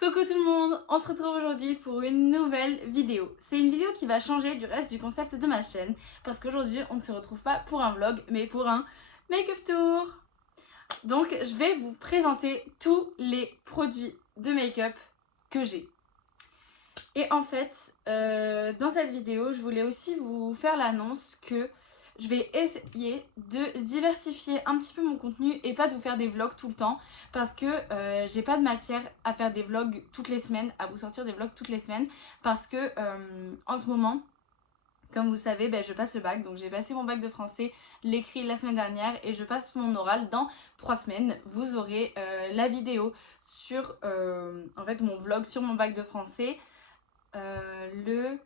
Coucou tout le monde, on se retrouve aujourd'hui pour une nouvelle vidéo. C'est une vidéo qui va changer du reste du concept de ma chaîne parce qu'aujourd'hui on ne se retrouve pas pour un vlog mais pour un make-up tour. Donc je vais vous présenter tous les produits de make-up que j'ai. Et en fait, dans cette vidéo, je voulais aussi vous faire l'annonce que je vais essayer de diversifier un petit peu mon contenu et pas de vous faire des vlogs tout le temps parce que j'ai pas de matière à faire des vlogs toutes les semaines, à vous sortir des vlogs toutes les semaines parce que en ce moment, comme vous savez, je passe le bac, donc j'ai passé mon bac de français, l'écrit la semaine dernière et je passe mon oral dans 3 semaines. Vous aurez la vidéo sur en fait mon vlog sur mon bac de français le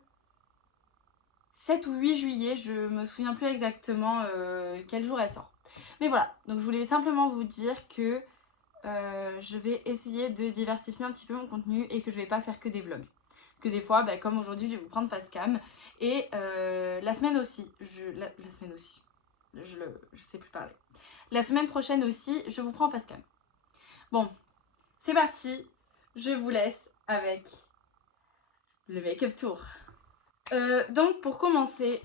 7 ou 8 juillet, je me souviens plus exactement quel jour elle sort. Mais voilà, donc je voulais simplement vous dire que je vais essayer de diversifier un petit peu mon contenu et que je vais pas faire que des vlogs. Que des fois, comme aujourd'hui, je vais vous prendre face cam. Et la semaine aussi, la semaine aussi, je sais plus parler. La semaine prochaine aussi, je vous prends face cam. Bon, c'est parti, je vous laisse avec le make-up tour. Donc pour commencer,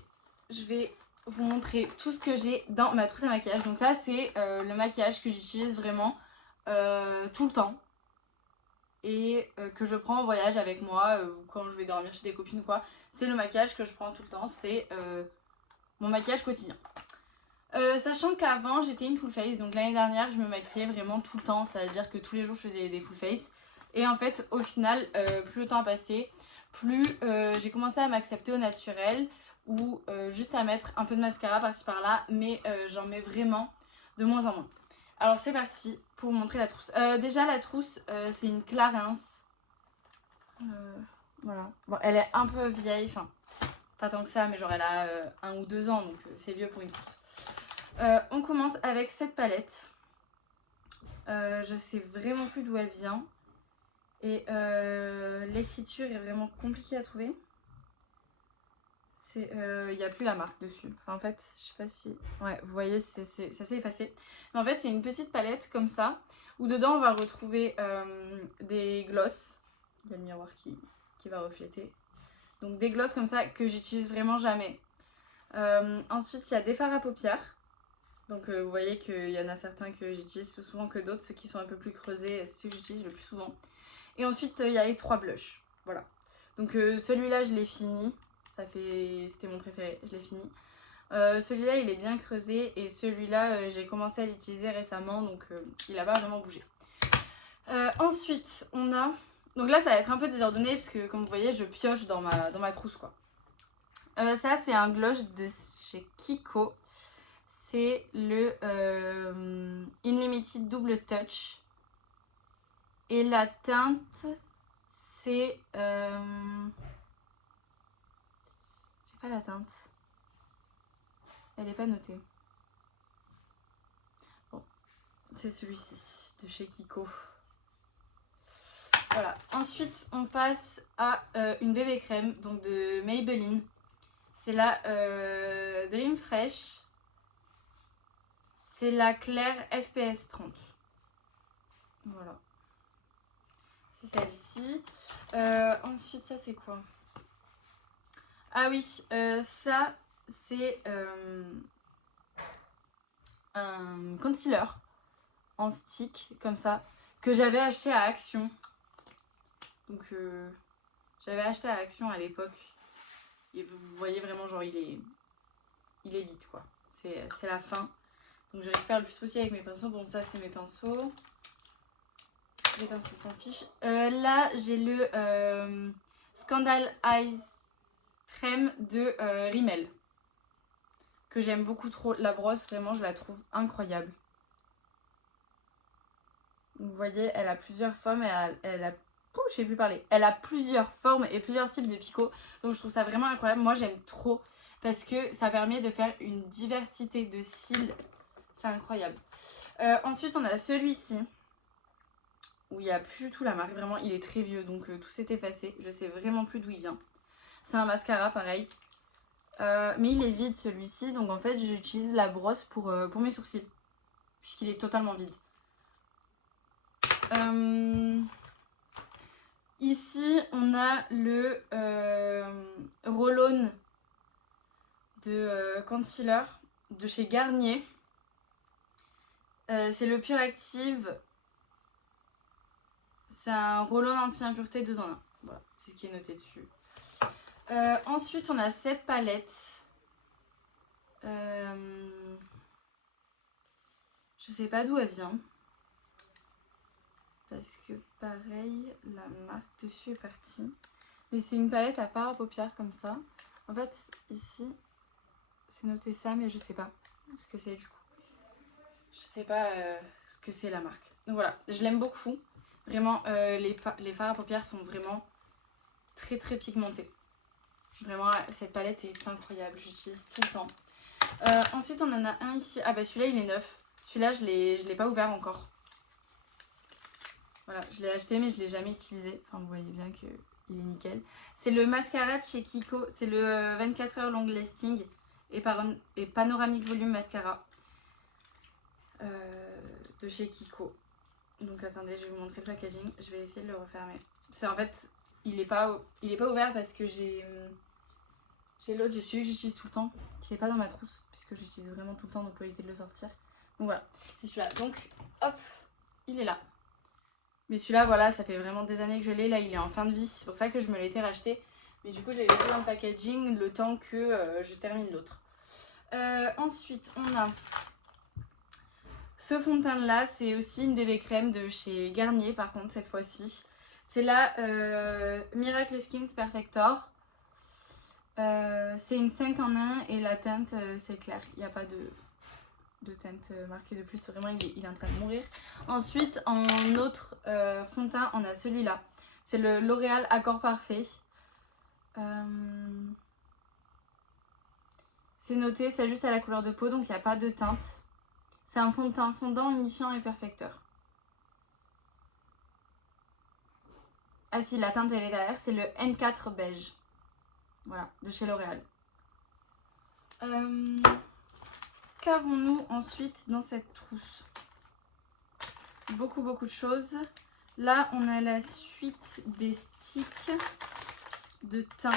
je vais vous montrer tout ce que j'ai dans ma trousse à maquillage. Donc ça c'est le maquillage que j'utilise vraiment tout le temps et que je prends en voyage avec moi quand je vais dormir chez des copines ou quoi. C'est le maquillage que je prends tout le temps, c'est mon maquillage quotidien. Sachant qu'avant j'étais une full face, donc l'année dernière je me maquillais vraiment tout le temps, c'est-à-dire que tous les jours je faisais des full face. Et en fait au final, plus le temps a passé, plus j'ai commencé à m'accepter au naturel ou juste à mettre un peu de mascara par-ci par-là, mais j'en mets vraiment de moins en moins. Alors c'est parti pour vous montrer la trousse. Déjà la trousse c'est une Clarins. Voilà. Bon, elle est un peu vieille, enfin pas tant que ça, mais genre elle a 1 ou 2 ans, donc c'est vieux pour une trousse. On commence avec cette palette. Je sais vraiment plus d'où elle vient. Et l'écriture est vraiment compliquée à trouver. Il n'y a plus la marque dessus. Enfin, en fait, je sais pas si... Ouais, vous voyez, ça s'est effacé. Mais en fait, c'est une petite palette comme ça, où dedans, on va retrouver des glosses. Il y a le miroir qui va refléter. Donc des glosses comme ça que j'utilise vraiment jamais. Ensuite, il y a des fards à paupières. Donc vous voyez qu'il y en a certains que j'utilise plus souvent que d'autres. Ceux qui sont un peu plus creusés, ceux que j'utilise le plus souvent. Et ensuite, il y a les 3 blushs. Voilà. Donc celui-là, je l'ai fini. C'était mon préféré, je l'ai fini. Celui-là, il est bien creusé. Et celui-là, j'ai commencé à l'utiliser récemment. Donc il n'a pas vraiment bougé. Ensuite, on a... Donc là, ça va être un peu désordonné. Parce que comme vous voyez, je pioche dans ma trousse, quoi. Ça, c'est un gloss de chez Kiko. C'est le Unlimited Double Touch. Et la teinte, c'est... J'ai pas la teinte. Elle est pas notée. Bon, c'est celui-ci de chez Kiko. Voilà. Ensuite, on passe à une bébé crème, donc de Maybelline. C'est la Dream Fresh. C'est la Claire FPS 30. Voilà. C'est celle-ci. Ensuite, ça c'est quoi? Ah oui, ça c'est un concealer en stick comme ça que j'avais acheté à Action. Donc j'avais acheté à Action à l'époque. Et vous voyez vraiment genre il est vide quoi. C'est la fin. Donc je récupère le plus possible avec mes pinceaux. Bon ça c'est mes pinceaux. Les pinceaux s'en fichent. Là j'ai le Scandal Eyes crème de Rimmel. Que j'aime beaucoup trop. La brosse vraiment je la trouve incroyable. Vous voyez elle a plusieurs formes. Elle a je sais plus parler. Elle a plusieurs formes et plusieurs types de picots. Donc je trouve ça vraiment incroyable. Moi j'aime trop. Parce que ça permet de faire une diversité de cils. C'est incroyable. Ensuite on a celui-ci. Où il n'y a plus du tout la marque. Vraiment il est très vieux. Donc tout s'est effacé. Je sais vraiment plus d'où il vient. C'est un mascara pareil. Mais il est vide celui-ci. Donc en fait j'utilise la brosse pour mes sourcils. Puisqu'il est totalement vide. Ici, on a le roll-on de concealer de chez Garnier. C'est le Pure Active. C'est un roll-on anti-impureté 2 en 1. Voilà, c'est ce qui est noté dessus. Ensuite, on a cette palette. Je sais pas d'où elle vient. Parce que pareil, la marque dessus est partie. Mais c'est une palette à fard à paupières comme ça. En fait, ici, c'est noté ça, mais je sais pas ce que c'est du coup. Je sais pas ce que c'est la marque. Donc voilà, je l'aime beaucoup. Vraiment, les fards à paupières sont vraiment très très pigmentés. Vraiment, cette palette est incroyable. J'utilise tout le temps. Ensuite, on en a un ici. Ah bah celui-là, il est neuf. Celui-là, je l'ai pas ouvert encore. Voilà, je l'ai acheté, mais je l'ai jamais utilisé. Enfin, vous voyez bien qu'il est nickel. C'est le mascara de chez Kiko. C'est le 24 heures long lasting et panoramique volume mascara de chez Kiko. Donc attendez, je vais vous montrer le packaging. Je vais essayer de le refermer. C'est en fait, il est pas ouvert parce que j'ai l'autre, j'ai celui que j'utilise tout le temps, qui est pas dans ma trousse, puisque j'utilise vraiment tout le temps, donc pour éviter de le sortir. Donc voilà, c'est celui-là. Donc hop, il est là. Mais celui-là, voilà, ça fait vraiment des années que je l'ai. Là, il est en fin de vie. C'est pour ça que je me l'étais racheté. Mais du coup, je l'ai laissé dans le packaging le temps que je termine l'autre. Ensuite, on a ce fond de teint là. C'est aussi une bébé crème de chez Garnier, par contre, cette fois-ci. C'est la Miracle Skin Perfector. C'est une 5 en 1 et la teinte, c'est clair. Il n'y a pas de teinte marquée de plus, vraiment il est en train de mourir. Ensuite, en autre fond de teint, on a celui-là. C'est le L'Oréal Accord Parfait. C'est noté, c'est juste à la couleur de peau, donc il n'y a pas de teinte. C'est un fond de teint fondant, unifiant et perfecteur. Ah si, la teinte elle est derrière, c'est le N4 beige. Voilà, de chez L'Oréal. Qu'avons-nous ensuite dans cette trousse? Beaucoup de choses. Là, on a la suite des sticks de teint.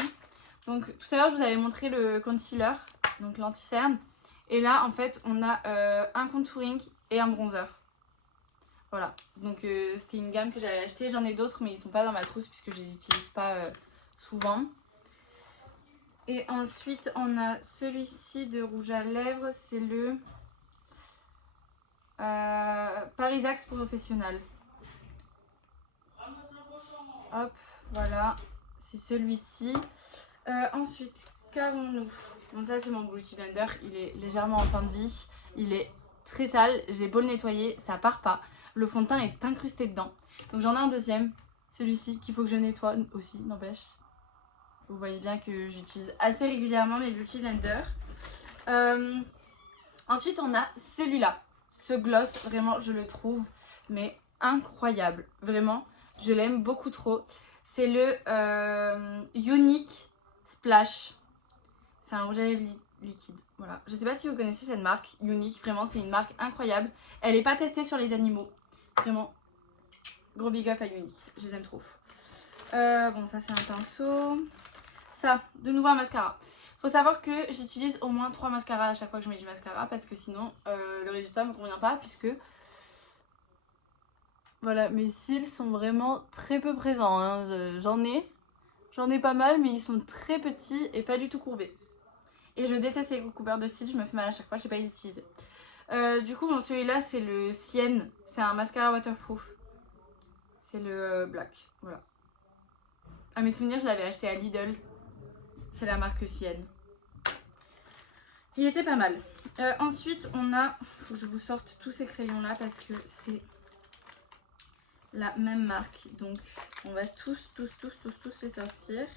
Donc, tout à l'heure, je vous avais montré le concealer, donc l'anti-cerne. Et là, en fait, on a un contouring et un bronzer. Voilà. Donc, c'était une gamme que j'avais achetée. J'en ai d'autres, mais ils sont pas dans ma trousse puisque je les utilise pas souvent. Et ensuite, on a celui-ci de rouge à lèvres. C'est le Paris Axe Professionnel. Hop, voilà. C'est celui-ci. Ensuite, qu'avons-nous? Bon, ça, c'est mon Beauty Blender. Il est légèrement en fin de vie. Il est très sale. J'ai beau le nettoyer, ça part pas. Le fond de teint est incrusté dedans. Donc, j'en ai un deuxième. Celui-ci qu'il faut que je nettoie aussi, n'empêche. Vous voyez bien que j'utilise assez régulièrement mes Beauty Blender. Ensuite, on a celui-là. Ce gloss, vraiment, je le trouve mais incroyable. Vraiment, je l'aime beaucoup trop. C'est le Unique Splash. C'est un rouge à lèvres liquide. Voilà. Je sais pas si vous connaissez cette marque, Unique. Vraiment, c'est une marque incroyable. Elle n'est pas testée sur les animaux. Vraiment, gros big up à Unique. Je les aime trop. Bon, ça, c'est un pinceau. Ça, de nouveau un mascara. Faut savoir que j'utilise au moins 3 mascaras à chaque fois que je mets du mascara parce que sinon le résultat me convient pas puisque voilà, mes cils sont vraiment très peu présents, hein. J'en ai pas mal mais ils sont très petits et pas du tout courbés. Et je déteste les couverts de cils, je me fais mal à chaque fois, je sais pas les utiliser. Du coup bon, celui-là c'est le Sienne, c'est un mascara waterproof. C'est le black, voilà. À mes souvenirs je l'avais acheté à Lidl. C'est la marque Sienne. Il était pas mal. Ensuite, on a... Faut que je vous sorte tous ces crayons-là parce que c'est la même marque. Donc, on va tous les sortir.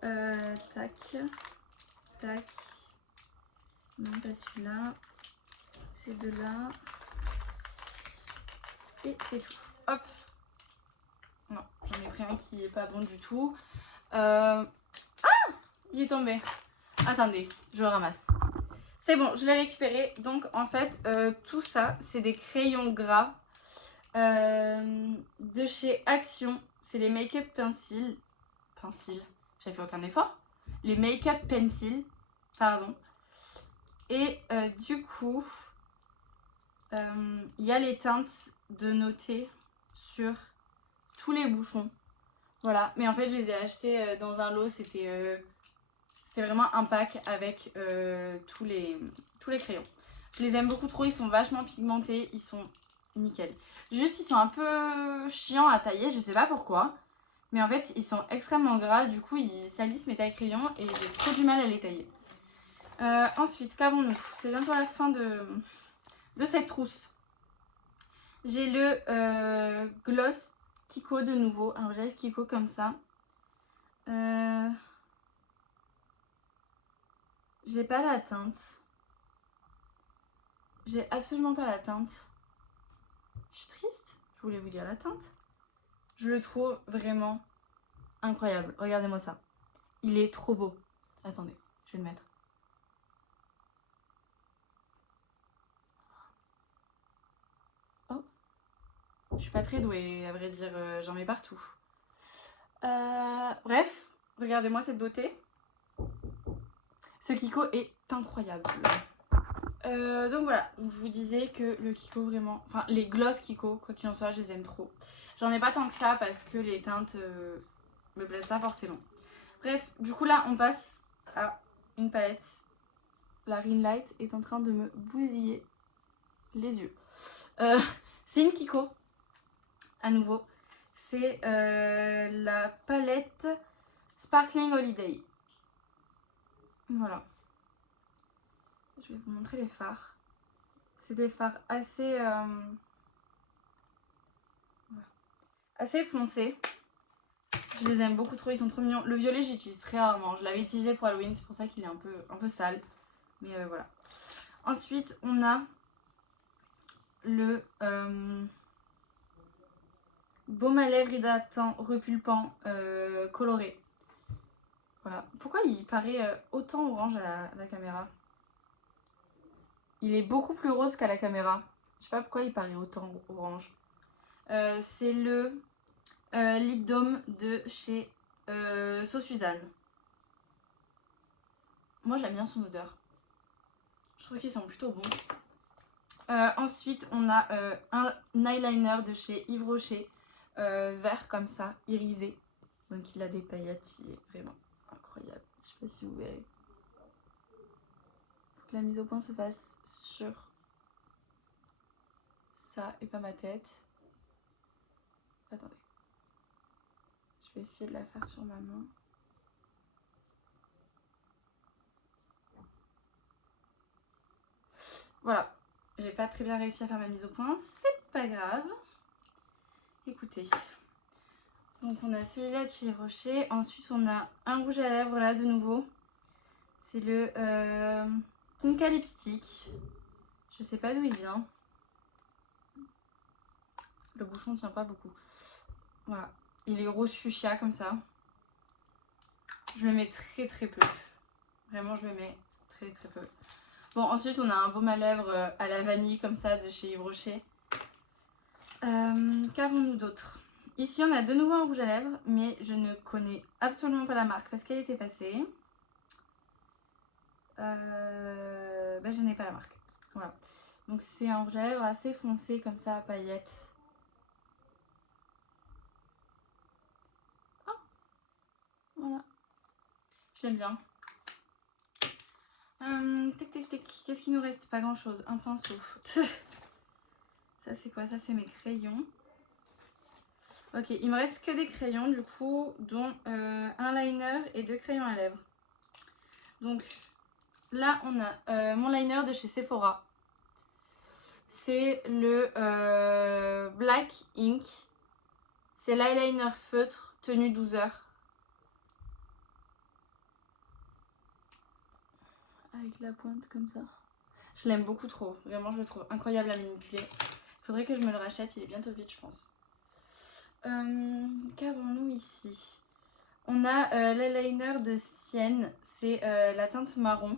Tac. Tac. Non, pas celui-là. Ces deux-là. Et c'est tout. Hop. Non, j'en ai pris un qui est pas bon du tout. Ah! Il est tombé. Attendez, je le ramasse. C'est bon, je l'ai récupéré. Donc en fait, tout ça, c'est des crayons gras De chez Action, c'est les Make-up Pencil. J'ai fait aucun effort. Les Make-up Pencil, pardon. Et du coup, il y a les teintes de noter sur tous les bouchons. Voilà, mais en fait, je les ai achetés dans un lot. C'était vraiment un pack avec tous les crayons. Je les aime beaucoup trop, ils sont vachement pigmentés, ils sont nickel. Juste, ils sont un peu chiants à tailler, je sais pas pourquoi. Mais en fait, ils sont extrêmement gras, du coup, ils salissent mes tailles crayons et j'ai trop du mal à les tailler. Ensuite, qu'avons-nous? C'est bientôt la fin de cette trousse. J'ai le gloss Kiko de nouveau, un rouge à lèvres Kiko comme ça. J'ai pas la teinte. J'ai absolument pas la teinte. Je suis triste, je voulais vous dire la teinte. Je le trouve vraiment incroyable. Regardez-moi ça. Il est trop beau. Attendez, je vais le mettre. Oh. Je suis pas très douée, à vrai dire, j'en mets partout. Bref, regardez-moi cette beauté. Ce Kiko est incroyable. Donc voilà, je vous disais que le Kiko vraiment... Enfin, les gloss Kiko, quoi qu'il en soit, je les aime trop. J'en ai pas tant que ça parce que les teintes me plaisent pas forcément. Bref, du coup là, on passe à une palette. La Ring Light est en train de me bousiller les yeux. C'est une Kiko, à nouveau. C'est la palette Sparkling Holiday. Voilà. Je vais vous montrer les fards. C'est des fards assez foncés. Je les aime beaucoup trop, ils sont trop mignons. Le violet, j'utilise très rarement. Je l'avais utilisé pour Halloween, c'est pour ça qu'il est un peu sale. Mais voilà. Ensuite, on a le baume à lèvres hydratant, repulpant, coloré. Voilà. Pourquoi il paraît autant orange à la caméra? Il est beaucoup plus rose qu'à la caméra. Je sais pas pourquoi il paraît autant orange. C'est le lip dome de chez So Suzanne. Moi j'aime bien son odeur. Je trouve qu'ils sont plutôt bons. Ensuite on a un eyeliner de chez Yves Rocher. Vert comme ça, irisé. Donc il a des paillettes, il est vraiment incroyable. Je sais pas si vous verrez. Faut que la mise au point se fasse sur ça et pas ma tête. Attendez. Je vais essayer de la faire sur ma main. Voilà. J'ai pas très bien réussi à faire ma mise au point. C'est pas grave. Écoutez. Donc on a celui-là de chez Yves Rocher. Ensuite on a un rouge à lèvres là de nouveau. C'est le Kinka Lipstick. Je sais pas d'où il vient. Le bouchon ne tient pas beaucoup. Voilà. Il est rose fuchsia comme ça. Je le mets très peu. Vraiment je le mets très peu. Bon ensuite on a un baume à lèvres à la vanille comme ça de chez Yves Rocher. Qu'avons-nous d'autre? Ici on a de nouveau un rouge à lèvres mais je ne connais absolument pas la marque parce qu'elle est effacée. Je n'ai pas la marque. Voilà. Donc c'est un rouge à lèvres assez foncé comme ça à paillettes. Oh, voilà. Je l'aime bien. Qu'est-ce qu'il nous reste? Pas grand chose. Un pinceau. Ça c'est quoi? Ça c'est mes crayons. Ok, il me reste que des crayons du coup, dont un liner et 2 crayons à lèvres. Donc là on a mon liner de chez Sephora. C'est le Black Ink. C'est l'eyeliner feutre, tenue 12 heures. Avec la pointe comme ça. Je l'aime beaucoup trop. Vraiment, je le trouve incroyable à manipuler. Il faudrait que je me le rachète. Il est bientôt vide, je pense. Qu'avons-nous ici? On a l'eyeliner de Sienne. C'est la teinte marron.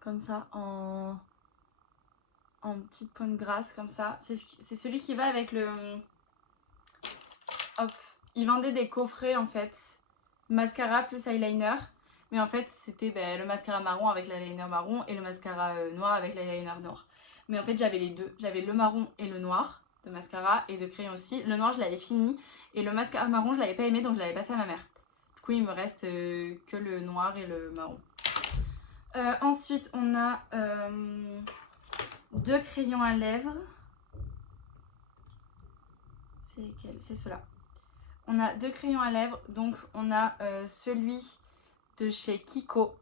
Comme ça, en petite pointe grasse, comme ça. C'est celui qui va avec le ils vendaient des coffrets en fait, mascara plus eyeliner. Mais en fait c'était le mascara marron avec l'eyeliner marron et le mascara noir avec l'eyeliner noir. Mais en fait j'avais les deux, j'avais le marron et le noir de mascara et de crayon aussi. Le noir je l'avais fini et le mascara marron je l'avais pas aimé donc je l'avais passé à ma mère. Du coup il me reste que le noir et le marron. Ensuite on a 2 crayons à lèvres. C'est lesquels? C'est ceux-là. On a 2 crayons à lèvres, donc on a celui de chez Kiko.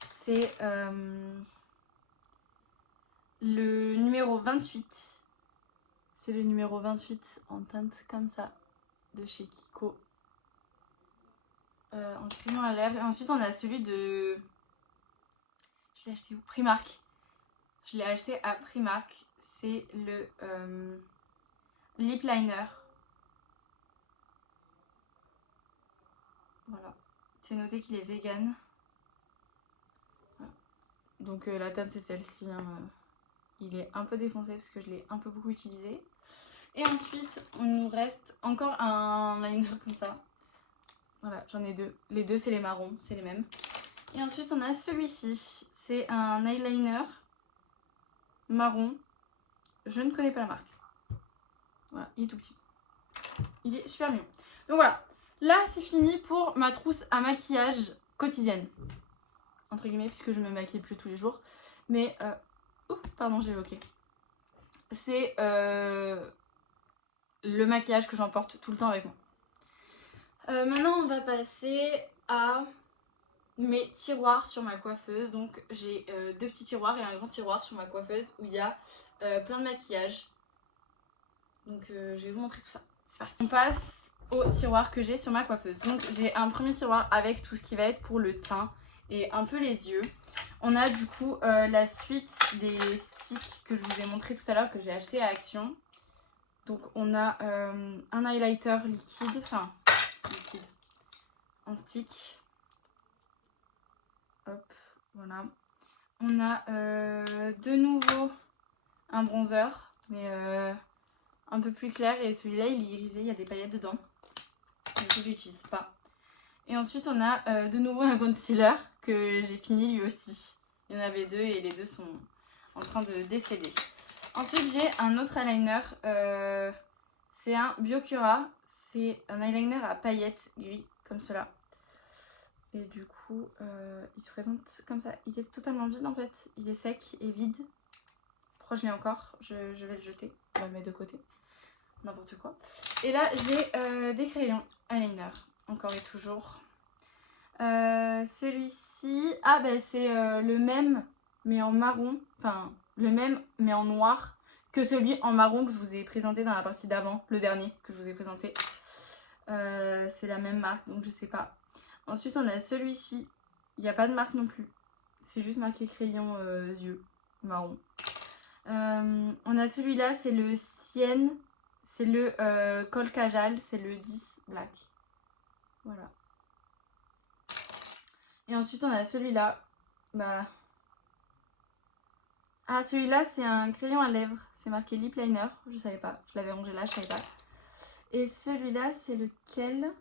C'est le numéro 28. C'est le numéro 28 en teinte comme ça, de chez Kiko. En crayon à lèvres. Et ensuite on a celui de... Je l'ai acheté où? Primark. Je l'ai acheté à Primark. C'est le lip liner. Voilà. C'est noté qu'il est vegan. Voilà. Donc la teinte c'est celle-ci. Hein. Il est un peu défoncé parce que je l'ai un peu beaucoup utilisé. Et ensuite, il nous reste encore un liner comme ça. Voilà, j'en ai 2. Les 2 c'est les marrons, c'est les mêmes. Et ensuite on a celui-ci. C'est un eyeliner marron. Je ne connais pas la marque. Voilà, il est tout petit. Il est super mignon. Donc voilà, là c'est fini pour ma trousse à maquillage quotidienne. Entre guillemets, puisque je me maquille plus tous les jours. Mais, pardon, j'ai évoqué. C'est le maquillage que j'emporte tout le temps avec moi. Maintenant on va passer à mes tiroirs sur ma coiffeuse. Donc j'ai 2 petits tiroirs et un grand tiroir sur ma coiffeuse où il y a plein de maquillage. Donc je vais vous montrer tout ça. C'est parti. On passe au tiroir que j'ai sur ma coiffeuse. Donc j'ai un premier tiroir avec tout ce qui va être pour le teint et un peu les yeux. On a du coup la suite des sticks que je vous ai montré tout à l'heure que j'ai acheté à Action. Donc on a un highlighter liquide, enfin liquide, en stick. Hop, voilà. On a de nouveau un bronzer, mais un peu plus clair. Et celui-là, il est irisé, il y a des paillettes dedans. Donc je l'utilise pas. Et ensuite, on a de nouveau un concealer que j'ai fini lui aussi. Il y en avait 2 et les 2 sont en train de décéder. Ensuite, j'ai un autre eyeliner. C'est un Biocura. C'est un eyeliner à paillettes gris, comme cela. Et du coup, il se présente comme ça. Il est totalement vide en fait. Il est sec et vide. Pourquoi je l'ai encore? Je vais le jeter. On va le mettre de côté. N'importe quoi. Et là, j'ai des crayons eyeliner. Encore et toujours. Celui-ci, c'est le même mais en marron. Enfin, le même mais en noir que celui en marron que je vous ai présenté dans la partie d'avant. Le dernier que je vous ai présenté. C'est la même marque, donc je sais pas. Ensuite, on a celui-ci. Il n'y a pas de marque non plus. C'est juste marqué crayon yeux marron. On a celui-là, c'est le Sienne. C'est le Col Kajal. C'est le 10 Black. Voilà. Et ensuite, on a celui-là. Ah, celui-là, c'est un crayon à lèvres. C'est marqué lip liner. Je savais pas. Je l'avais rangé là, je savais pas. Et celui-là, c'est lequel?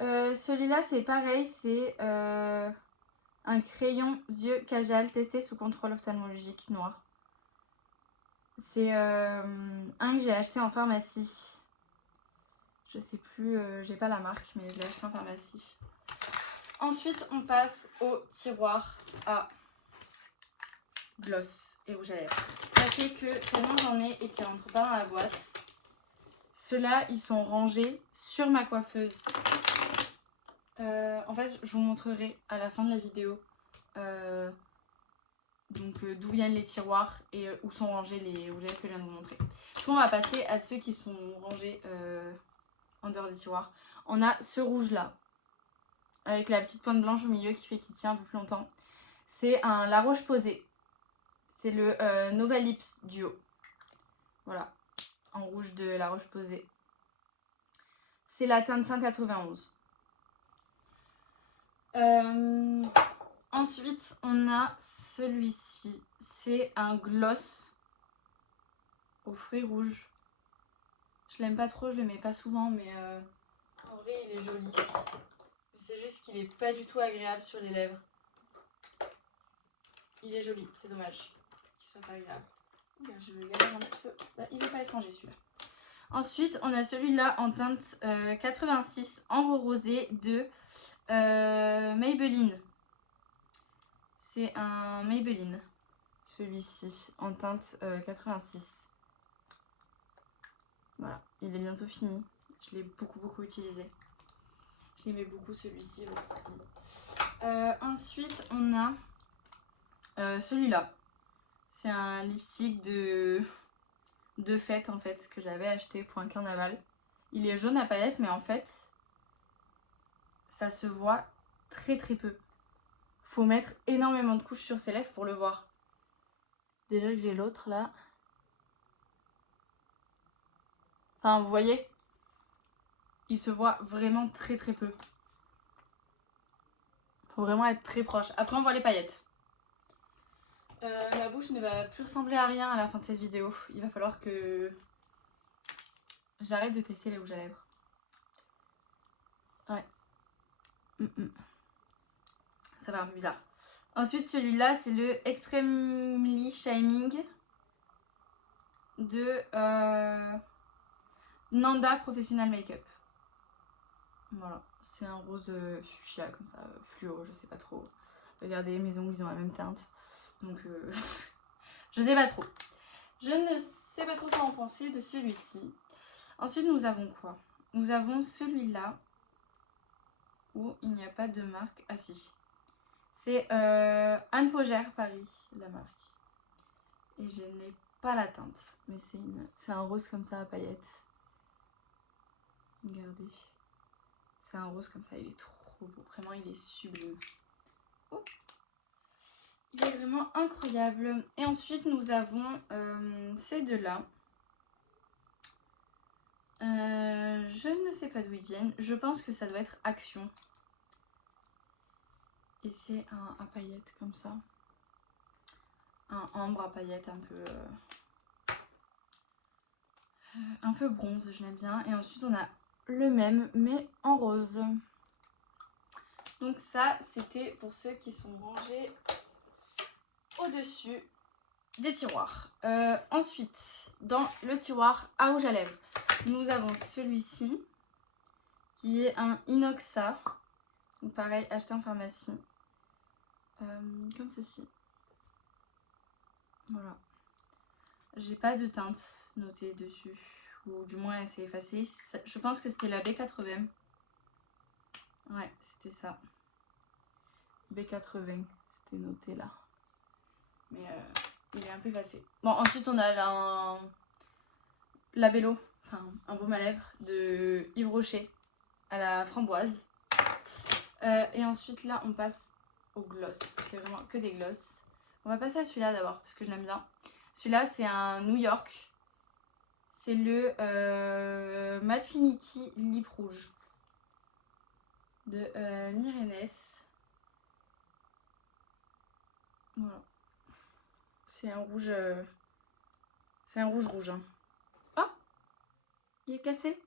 Celui-là, c'est pareil. C'est un crayon yeux Kajal testé sous contrôle ophtalmologique noir. C'est un que j'ai acheté en pharmacie. Je sais plus, j'ai pas la marque, mais je l'ai acheté en pharmacie. Ensuite, on passe au tiroir à gloss et rouge à lèvres. Sachez que tellement j'en ai et qu'ils ne rentrent pas dans la boîte, ceux-là, ils sont rangés sur ma coiffeuse. En fait, je vous montrerai à la fin de la vidéo d'où viennent les tiroirs et où sont rangés les rouges à lèvres que je viens de vous montrer. Du coup, on va passer à ceux qui sont rangés en dehors des tiroirs. On a ce rouge-là, avec la petite pointe blanche au milieu qui fait qu'il tient un peu plus longtemps. C'est un La Roche-Posay. C'est le Nova Lips Duo. Voilà, en rouge de La Roche-Posay. C'est la teinte 191. Ensuite, on a celui-ci. C'est un gloss aux fruits rouges. Je l'aime pas trop, je le mets pas souvent, mais en vrai il est joli. Mais c'est juste qu'il est pas du tout agréable sur les lèvres. Il est joli, c'est dommage qu'il soit pas agréable. Je galère un petit peu. Là, il veut pas étranger celui-là. Ensuite, on a celui-là en teinte 86 en rosé de Maybelline. C'est un Maybelline, celui-ci, en teinte 86. Voilà, il est bientôt fini. Je l'ai beaucoup utilisé. Je l'aimais beaucoup celui-ci aussi. Ensuite, on a celui-là. C'est un lipstick de fête en fait que j'avais acheté pour un carnaval. Il est jaune à paillettes, mais en fait, ça se voit très peu. Faut mettre énormément de couches sur ses lèvres pour le voir. Déjà que j'ai l'autre là. Enfin, vous voyez, il se voit vraiment très peu. Faut vraiment être très proche. Après, on voit les paillettes. Ma bouche ne va plus ressembler à rien à la fin de cette vidéo. Il va falloir que j'arrête de tester les rouges à lèvres. Ouais. Ça va un peu bizarre. Ensuite, celui-là, c'est le Extremely Shining de Nanda Professional Makeup. Voilà, c'est un rose fuchsia comme ça, fluo, je sais pas trop. Regardez, mes ongles ils ont la même teinte. Donc je sais pas trop. Je ne sais pas trop quoi en penser de celui-ci. Ensuite, nous avons quoi? Nous avons celui-là où il n'y a pas de marque. Ah si. C'est Anne Faugère Paris, la marque. Et je n'ai pas la teinte. Mais c'est un rose comme ça à paillettes. Regardez. C'est un rose comme ça, il est trop beau. Vraiment, il est sublime. Oh. Il est vraiment incroyable. Et ensuite, nous avons ces deux-là. Je ne sais pas d'où ils viennent. Je pense que ça doit être Action. Et c'est un à paillettes comme ça. Un ambre à paillettes un peu bronze, je l'aime bien. Et ensuite, on a le même, mais en rose. Donc ça, c'était pour ceux qui sont rangés au-dessus des tiroirs. Ensuite, dans le tiroir à rouge à lèvres, nous avons celui-ci qui est un Inoxa. Donc pareil, acheté en pharmacie. Comme ceci. Voilà. J'ai pas de teinte notée dessus. Ou du moins elle s'est effacée. Je pense que c'était la B80. Ouais, c'était ça. B80, c'était noté là. Mais il est un peu effacé. Bon, ensuite on a un labello, enfin un baume à lèvres de Yves Rocher à la framboise. Et ensuite là on passe au gloss. C'est vraiment que des gloss. On va passer à celui-là d'abord parce que je l'aime bien. Celui-là c'est un New York. C'est le Matfinity Lip Rouge de Mirenes. Voilà. C'est un rouge. C'est un rouge. Hein. Oh, il est cassé.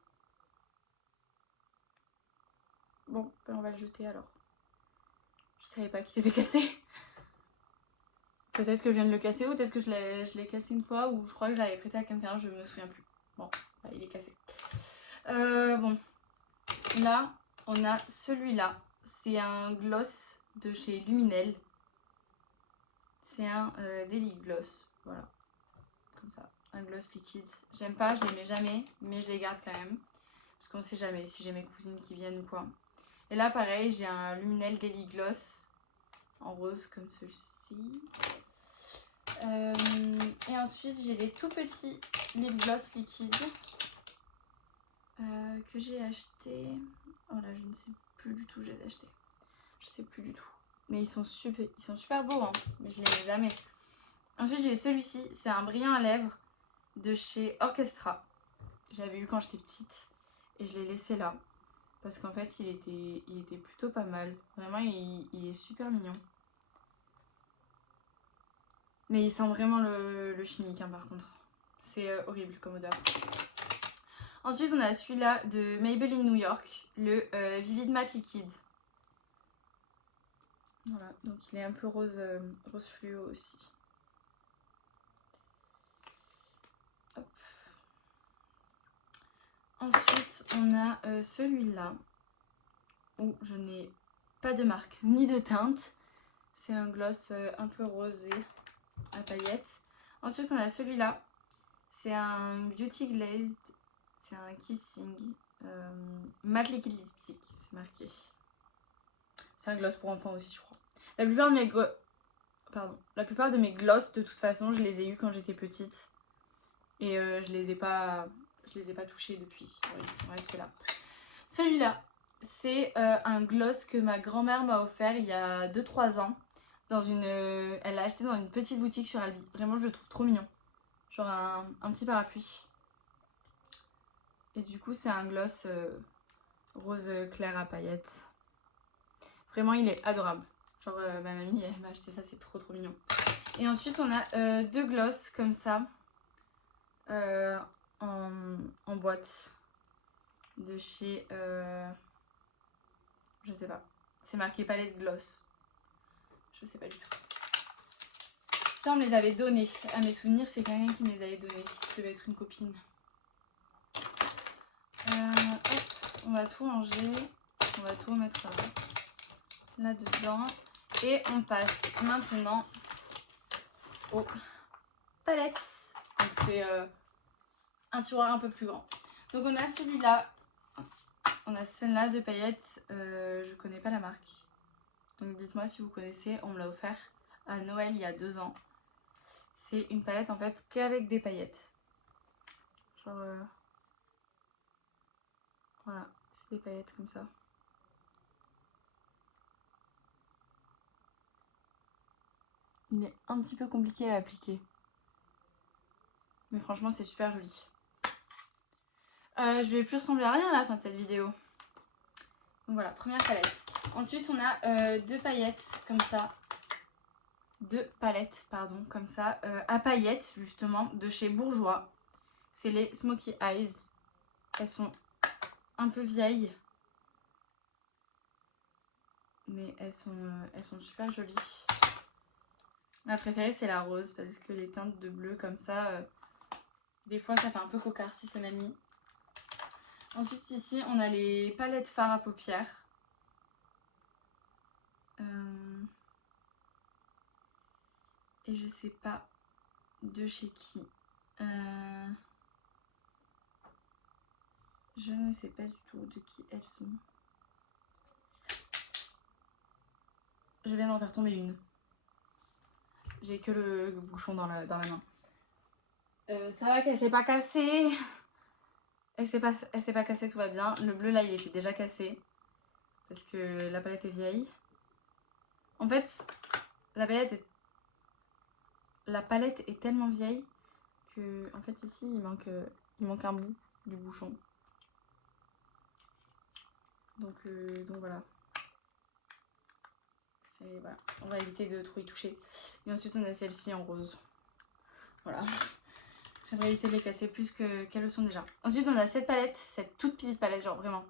Bon, ben on va le jeter alors. Je savais pas qu'il était cassé. Peut-être que je viens de le casser ou peut-être que je l'ai cassé une fois ou je crois que je l'avais prêté à quelqu'un, je me souviens plus. Bon, bah, il est cassé. Bon, là on a celui-là. C'est un gloss de chez Luminel. C'est un Daily Gloss. Voilà, comme ça. Un gloss liquide. J'aime pas, je les mets jamais, mais je les garde quand même. Parce qu'on sait jamais si j'ai mes cousines qui viennent ou quoi. Et là pareil, j'ai un Luminel Daily Gloss en rose comme celui-ci. Et ensuite j'ai des tout petits lip gloss liquides que j'ai acheté. Oh là, je ne sais plus du tout où je les ai achetés. Je sais plus du tout. Mais ils sont super beaux, hein. Mais je les mets jamais. Ensuite j'ai celui-ci, c'est un brillant à lèvres de chez Orchestra. J'avais eu quand j'étais petite et je l'ai laissé là. Parce qu'en fait il était plutôt pas mal. Vraiment il est super mignon. Mais il sent vraiment le chimique hein, par contre. C'est horrible comme odeur. Ensuite, on a celui-là de Maybelline New York, le Vivid Matte Liquide. Voilà, donc il est un peu rose, rose fluo aussi. Hop. Ensuite, on a celui-là, où je n'ai pas de marque ni de teinte. C'est un gloss un peu rosé à paillettes. Ensuite, on a celui-là. C'est un Beauty Glazed. C'est un Kissing Matte Liquide Lipstick. C'est marqué. C'est un gloss pour enfants aussi, je crois. La plupart de mes gloss, de toute façon, je les ai eus quand j'étais petite. Et je les ai pas touchés depuis. Ouais, ils sont restés là. Celui-là, c'est un gloss que ma grand-mère m'a offert il y a 2-3 ans. Elle l'a acheté dans une petite boutique sur Albi. Vraiment, je le trouve trop mignon. Genre un petit parapluie. Et du coup, c'est un gloss rose clair à paillettes. Vraiment, il est adorable. Genre, ma mamie, elle m'a acheté ça, c'est trop mignon. Et ensuite, on a 2 gloss comme ça. En boîte. De chez... je sais pas. C'est marqué palette gloss. Je sais pas du tout. Ça, on me les avait donnés. À mes souvenirs, c'est quelqu'un qui me les avait donnés. Ça devait être une copine. Hop, on va tout ranger. On va tout remettre là-dedans. Et on passe maintenant aux palettes. Donc c'est un tiroir un peu plus grand. Donc on a celui-là. On a celle-là de paillettes. Je connais pas la marque. Donc dites-moi si vous connaissez. On me l'a offert à Noël il y a 2 ans. C'est une palette en fait qu'avec des paillettes. Genre... voilà, c'est des paillettes comme ça. Il est un petit peu compliqué à appliquer. Mais franchement, c'est super joli. Je vais plus ressembler à rien à la fin de cette vidéo. Donc voilà, première palette. Ensuite, on a 2 paillettes comme ça. 2 palettes, pardon, comme ça. À paillettes, justement, de chez Bourjois. C'est les Smoky Eyes. Elles sont un peu vieilles. Mais elles sont super jolies. Ma préférée, c'est la rose. Parce que les teintes de bleu comme ça, des fois, ça fait un peu cocard si c'est mal mis. Ensuite, ici, on a les palettes fard à paupières. Et je sais pas de chez qui. Je ne sais pas du tout de qui elles sont. Je viens d'en faire tomber une. J'ai que le bouchon dans la main. Ça va qu'elle s'est pas cassée. Elle s'est pas cassée, tout va bien. Le bleu là, il était déjà cassé. Parce que la palette est vieille. En fait, la palette est tellement vieille que, en fait, ici, il manque un bout du bouchon. Donc voilà. Voilà. On va éviter de trop y toucher. Et ensuite, on a celle-ci en rose. Voilà. J'aimerais éviter de les casser plus qu'elles le sont déjà. Ensuite, on a cette palette, cette toute petite palette, genre vraiment.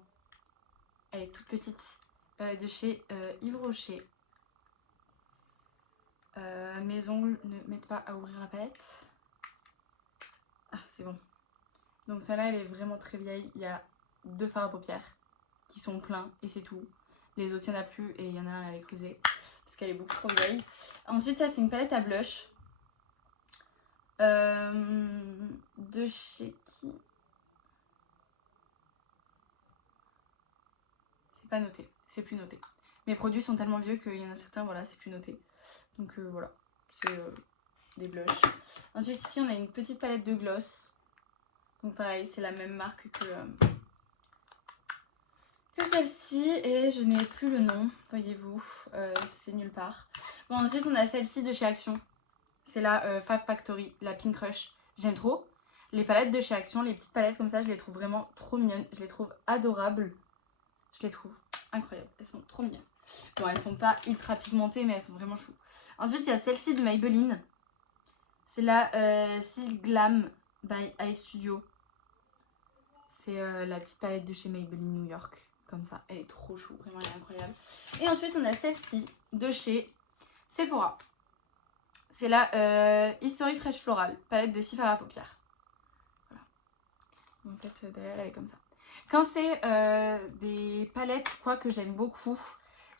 Elle est toute petite. De chez Yves Rocher. Mes ongles ne m'aident pas à ouvrir la palette. Ah, c'est bon. Donc celle-là, elle est vraiment très vieille. Il y a 2 fards à paupières qui sont pleins et c'est tout. Les autres, il n'y en a plus et il y en a un, elle est creusée parce qu'elle est beaucoup trop vieille. Ensuite, ça, c'est une palette à blush. De chez qui? C'est pas noté, c'est plus noté. Mes produits sont tellement vieux qu'il y en a certains, voilà, c'est plus noté. Donc voilà, c'est des blushs. Ensuite, ici, on a une petite palette de gloss. Donc pareil, c'est la même marque que celle-ci. Et je n'ai plus le nom, voyez-vous, c'est nulle part. Bon, ensuite, on a celle-ci de chez Action. C'est la Fab Factory, la Pink Rush. J'aime trop. Les palettes de chez Action, les petites palettes comme ça, je les trouve vraiment trop mignonnes. Je les trouve adorables. Je les trouve incroyables. Elles sont trop mignonnes. Bon, elles sont pas ultra pigmentées, mais elles sont vraiment chou. Ensuite, il y a celle-ci de Maybelline. C'est la Silk Glam by Eye Studio. C'est la petite palette de chez Maybelline New York. Comme ça, elle est trop chou, vraiment elle est incroyable. Et ensuite on a celle-ci de chez Sephora. C'est la History Fresh Floral, palette de cif à paupières. Voilà. En fait derrière elle est comme ça. Quand c'est des palettes quoi que j'aime beaucoup,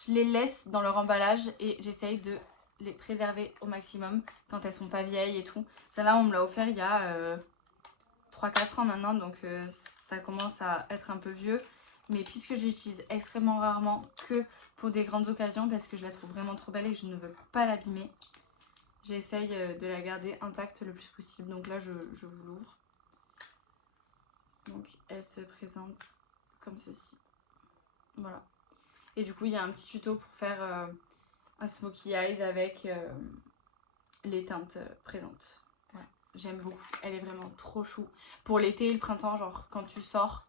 je les laisse dans leur emballage et j'essaye de les préserver au maximum quand elles sont pas vieilles et tout. Celle-là on me l'a offert il y a 3-4 ans maintenant, donc ça commence à être un peu vieux. Mais puisque je l'utilise extrêmement rarement que pour des grandes occasions parce que je la trouve vraiment trop belle et que je ne veux pas l'abîmer, j'essaye de la garder intacte le plus possible. Donc là je vous l'ouvre. Donc elle se présente comme ceci. Voilà. Et du coup il y a un petit tuto pour faire un smokey eyes avec les teintes présentes. Ouais, j'aime beaucoup. Elle est vraiment trop chou. Pour l'été et le printemps, genre quand tu sors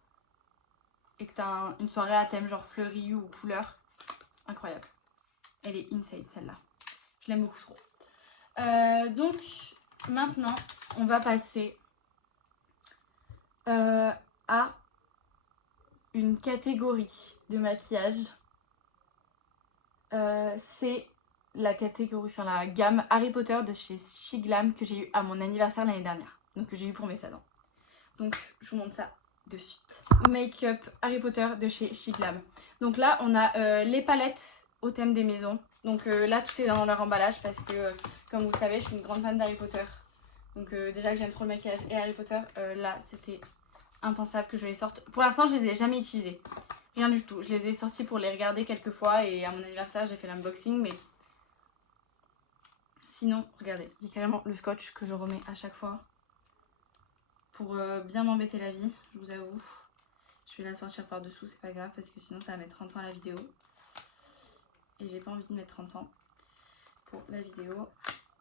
et que t'as une soirée à thème genre fleuri ou couleur, incroyable. Elle est insane celle-là. Je l'aime beaucoup trop. Donc maintenant on va passer à une catégorie de maquillage. C'est la catégorie, enfin la gamme Harry Potter de chez She Glam que j'ai eu à mon anniversaire l'année dernière. Donc que j'ai eu pour mes 16 ans. Donc je vous montre ça de suite. Make-up Harry Potter de chez She Glam. Donc là on a les palettes au thème des maisons. Donc là tout est dans leur emballage parce que comme vous le savez je suis une grande fan d'Harry Potter. Donc déjà que j'aime trop le maquillage et Harry Potter, là c'était impensable que je les sorte. Pour l'instant je les ai jamais utilisés. Rien du tout. Je les ai sortis pour les regarder quelques fois et à mon anniversaire j'ai fait l'unboxing, mais sinon regardez, il y a carrément le scotch que je remets à chaque fois pour bien m'embêter la vie, je vous avoue. Je vais la sortir par dessous, c'est pas grave parce que sinon ça va mettre 30 ans à la vidéo. Et j'ai pas envie de mettre 30 ans pour la vidéo.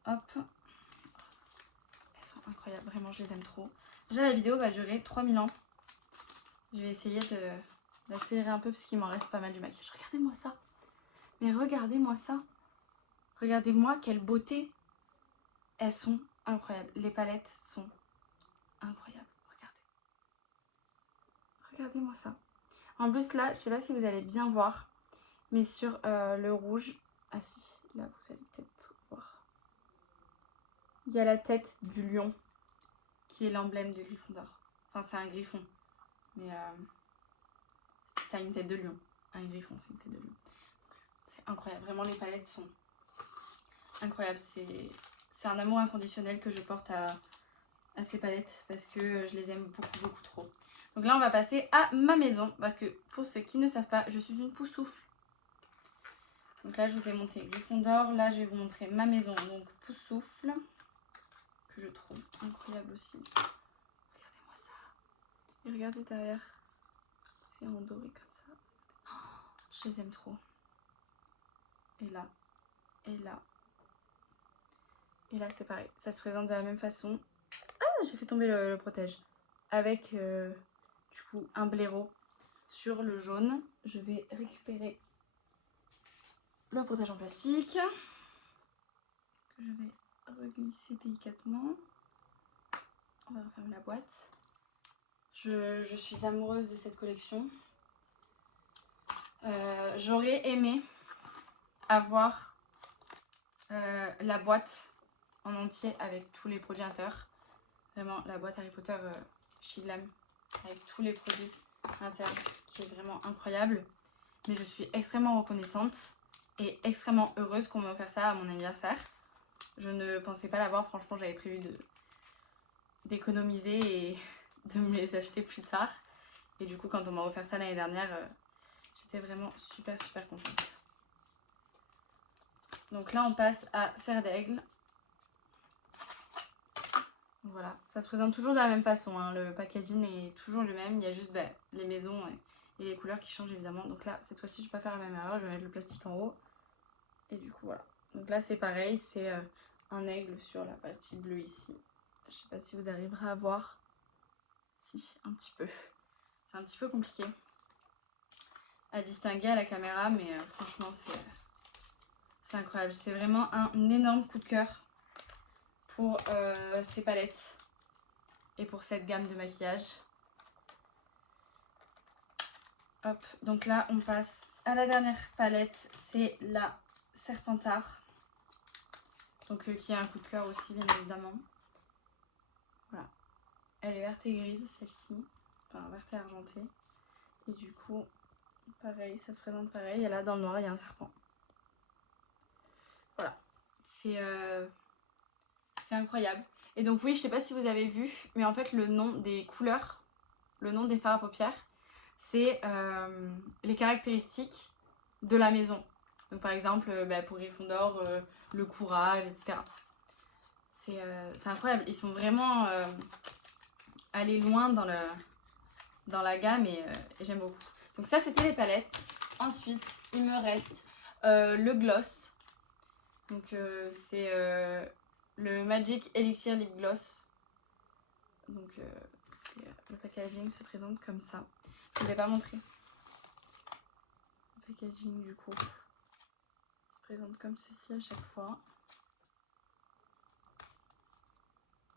Hop. Elles sont incroyables, vraiment je les aime trop. Déjà la vidéo va durer 3000 ans. Je vais essayer d'accélérer un peu parce qu'il m'en reste pas mal du maquillage. Regardez-moi ça. Mais regardez-moi ça. Regardez-moi quelle beauté. Elles sont incroyables. Les palettes sont incroyables. Regardez. Regardez-moi ça. En plus là, je sais pas si vous allez bien voir. Mais sur le rouge. Ah si, là vous allez peut-être voir. Il y a la tête du lion. Qui est l'emblème de Gryffondor. Enfin c'est un griffon. Mais ça a une tête de lion. Un griffon c'est une tête de lion. C'est incroyable. Vraiment les palettes sont incroyables. C'est un amour inconditionnel que je porte à ces palettes parce que je les aime beaucoup trop. Donc là on va passer à ma maison parce que pour ceux qui ne savent pas, je suis une poussoufle. Donc là je vous ai montré Gryffondor, là je vais vous montrer ma maison, donc poussoufle, que je trouve incroyable aussi. Regardez-moi ça. Et regardez derrière, c'est en doré comme ça. Oh, je les aime trop. Et là, et là. Et là c'est pareil, ça se présente de la même façon. Ah, j'ai fait tomber le protège. Avec du coup un blaireau sur le jaune. Je vais récupérer le protège en plastique. Que je vais reglisser délicatement. On va refermer la boîte. Je suis amoureuse de cette collection. J'aurais aimé avoir la boîte en entier avec tous les produits intérieurs. Vraiment la boîte Harry Potter She Glam avec tous les produits intérieurs qui est vraiment incroyable. Mais je suis extrêmement reconnaissante et extrêmement heureuse qu'on m'ait offert ça à mon anniversaire. Je ne pensais pas l'avoir, franchement j'avais prévu d'économiser et de me les acheter plus tard. Et du coup quand on m'a offert ça l'année dernière, j'étais vraiment super contente. Donc là on passe à Serre d'Aigle. Voilà, ça se présente toujours de la même façon, hein. Le packaging est toujours le même, il y a juste les maisons et les couleurs qui changent évidemment. Donc là cette fois-ci je vais pas faire la même erreur, je vais mettre le plastique en haut. Et du coup voilà. Donc là c'est pareil, c'est un aigle sur la partie bleue ici. Je sais pas si vous arriverez à voir. Si, un petit peu. C'est un petit peu compliqué à distinguer à la caméra, mais franchement c'est incroyable. C'est vraiment un énorme coup de cœur pour ces palettes et pour cette gamme de maquillage. Hop, donc là on passe à la dernière palette, c'est la Serpentard. Donc qui a un coup de cœur aussi bien évidemment. Voilà. Elle est verte et grise celle-ci. Enfin verte et argentée. Et du coup, pareil, ça se présente pareil. Et là dans le noir il y a un serpent. Voilà. C'est incroyable. Et donc oui, je sais pas si vous avez vu, mais en fait le nom des couleurs, le nom des fards à paupières, c'est les caractéristiques de la maison. Donc par exemple, pour Gryffondor, le courage, etc. C'est incroyable. Ils sont vraiment allés loin dans la gamme et j'aime beaucoup. Donc ça, c'était les palettes. Ensuite, il me reste le gloss. Donc c'est le Magic Elixir Lip Gloss. Donc le packaging se présente comme ça. Je ne vous ai pas montré. Le packaging du coup se présente comme ceci à chaque fois.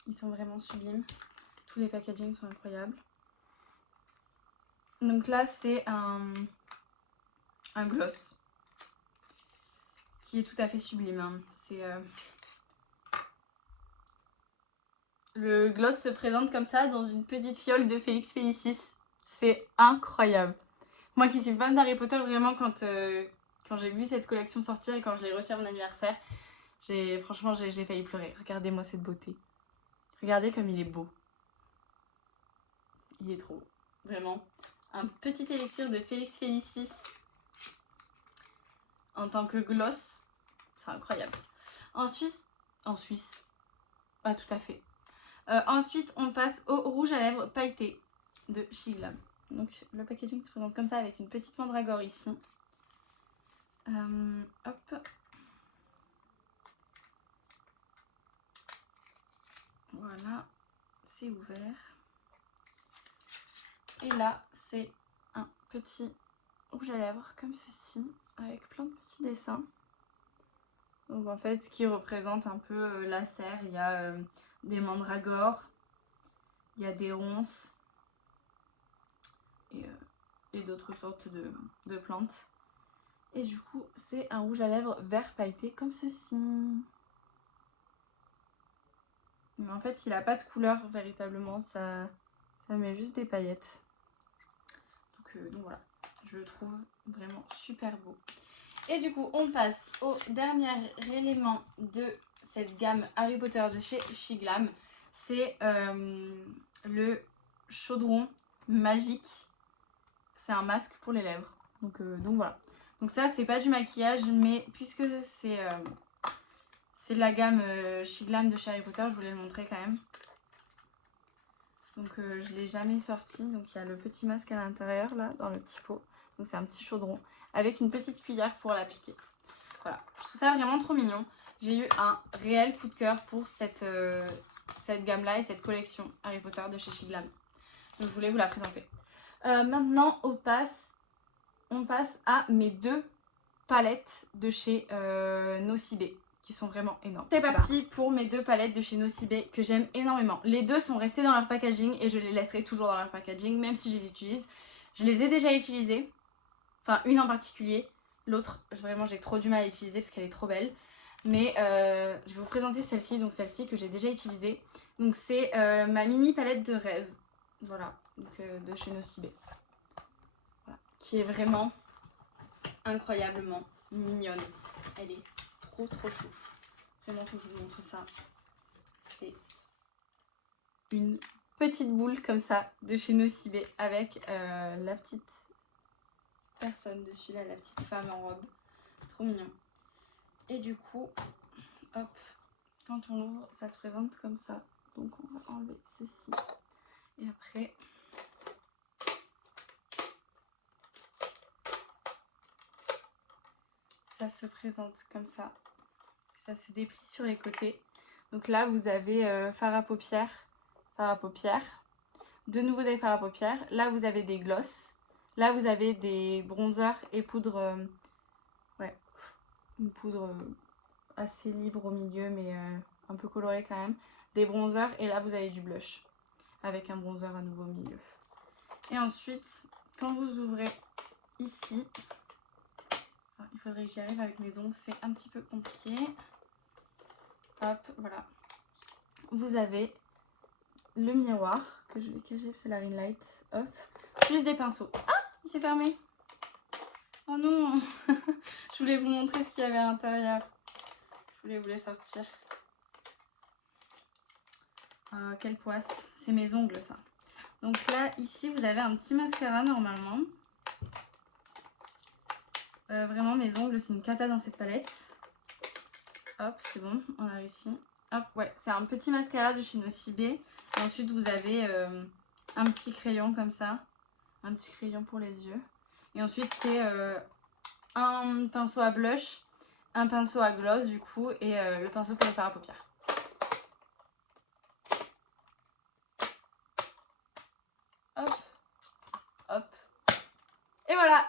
Ils sont vraiment sublimes. Tous les packagings sont incroyables. Donc là c'est un gloss qui est tout à fait sublime. Hein. C'est le gloss se présente comme ça dans une petite fiole de Félix Félicis. C'est incroyable. Moi qui suis fan d'Harry Potter, vraiment quand j'ai vu cette collection sortir et quand je l'ai reçue à mon anniversaire, franchement j'ai failli pleurer. Regardez-moi cette beauté. Regardez comme il est beau. Il est trop beau. Vraiment. Un petit élixir de Félix Félicis en tant que gloss. C'est incroyable. En Suisse. Ah tout à fait. Ensuite on passe au rouge à lèvres pailleté de Shiglam. Donc le packaging se présente comme ça avec une petite mandragore ici. Hop. Voilà, c'est ouvert. Et là, c'est un petit rouge à lèvres comme ceci, avec plein de petits dessins. Donc en fait, ce qui représente un peu la serre, il y a des mandragores, il y a des ronces et d'autres sortes de plantes. Et du coup, c'est un rouge à lèvres vert pailleté comme ceci. Mais en fait, il n'a pas de couleur véritablement, ça met juste des paillettes. Donc voilà, je le trouve vraiment super beau. Et du coup, on passe au dernier élément de cette gamme Harry Potter de chez Shiglam. C'est le chaudron magique. C'est un masque pour les lèvres. Donc voilà. Donc ça, c'est pas du maquillage, mais puisque c'est de la gamme Shiglam de chez Harry Potter, je voulais le montrer quand même. Donc je l'ai jamais sorti. Donc il y a le petit masque à l'intérieur là, dans le petit pot. Donc c'est un petit chaudron avec une petite cuillère pour l'appliquer. Voilà, je trouve ça vraiment trop mignon. J'ai eu un réel coup de cœur pour cette gamme là et cette collection Harry Potter de chez Shiglam. Donc je voulais vous la présenter. Maintenant on passe à mes deux palettes de chez Nocibé qui sont vraiment énormes. C'est parti pour mes deux palettes de chez Nocibé que j'aime énormément. Les deux sont restées dans leur packaging et je les laisserai toujours dans leur packaging même si je les utilise. Je les ai déjà utilisées, enfin une en particulier. L'autre, vraiment j'ai trop du mal à l'utiliser parce qu'elle est trop belle. Mais je vais vous présenter celle-ci, donc celle-ci que j'ai déjà utilisée. Donc c'est ma mini palette de rêve, voilà, donc, de chez Nocibé. Voilà. Qui est vraiment incroyablement mignonne. Elle est trop chou. Vraiment, faut que je vous montre ça. C'est une petite boule comme ça de chez Nocibé avec la petite personne dessus là, la petite femme en robe. Trop mignon. Et du coup, hop, quand on l'ouvre, ça se présente comme ça. Donc on va enlever ceci. Et après, ça se présente comme ça. Ça se déplie sur les côtés. Donc là, vous avez fard à paupières, de nouveau des fards à paupières. Là, vous avez des glosses. Là, vous avez des bronzers et poudre. Une poudre assez libre au milieu, mais un peu colorée quand même. Des bronzers. Et là, vous avez du blush avec un bronzer à nouveau au milieu. Et ensuite, quand vous ouvrez ici, enfin, il faudrait que j'y arrive avec mes ongles, c'est un petit peu compliqué. Hop, voilà. Vous avez le miroir que je vais cacher, c'est la ring light. Hop, plus des pinceaux. Ah, il s'est fermé. Oh non. Je voulais vous montrer ce qu'il y avait à l'intérieur. Je voulais vous les sortir. Quelle poisse. C'est mes ongles, ça. Donc là, ici, vous avez un petit mascara normalement. Vraiment, mes ongles, c'est une cata dans cette palette. Hop, c'est bon, on a réussi. Hop, ouais, c'est un petit mascara de chez Nocibé. Et ensuite, vous avez un petit crayon comme ça. Un petit crayon pour les yeux. Et ensuite, c'est un pinceau à blush, un pinceau à gloss, du coup, et le pinceau pour les fards à paupières. Hop, hop. Et voilà.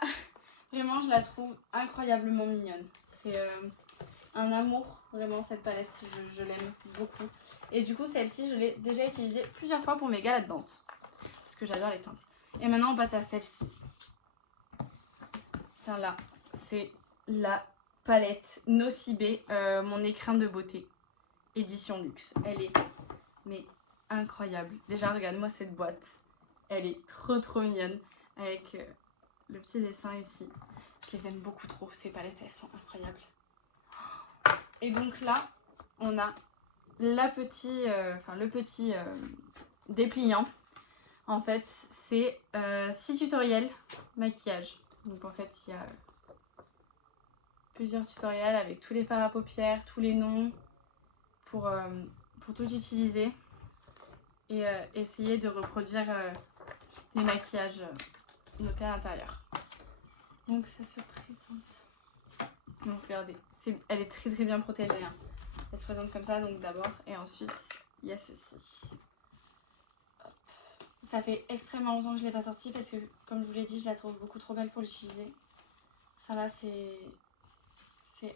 Vraiment, je la trouve incroyablement mignonne. C'est un amour, vraiment, cette palette. Je l'aime beaucoup. Et du coup, celle-ci, je l'ai déjà utilisée plusieurs fois pour mes galas de danse. Parce que j'adore les teintes. Et maintenant, on passe à celle-ci. Celle-là, c'est la palette Nocibé, mon écrin de beauté. Édition luxe. Elle est, mais, incroyable. Déjà, regarde-moi cette boîte. Elle est trop mignonne. Avec le petit dessin ici. Je les aime beaucoup trop, ces palettes, elles sont incroyables. Et donc là, on a le petit dépliant. En fait, c'est 6 tutoriels maquillage. Donc en fait, il y a plusieurs tutoriels avec tous les fards à paupières, tous les noms pour tout utiliser et essayer de reproduire les maquillages notés à l'intérieur. Donc ça se présente. Donc regardez, elle est très bien protégée. Hein. Elle se présente comme ça, donc d'abord, et ensuite il y a ceci. Hop. Ça fait extrêmement longtemps que je ne l'ai pas sortie parce que, comme je vous l'ai dit, je la trouve beaucoup trop belle pour l'utiliser. Ça là, c'est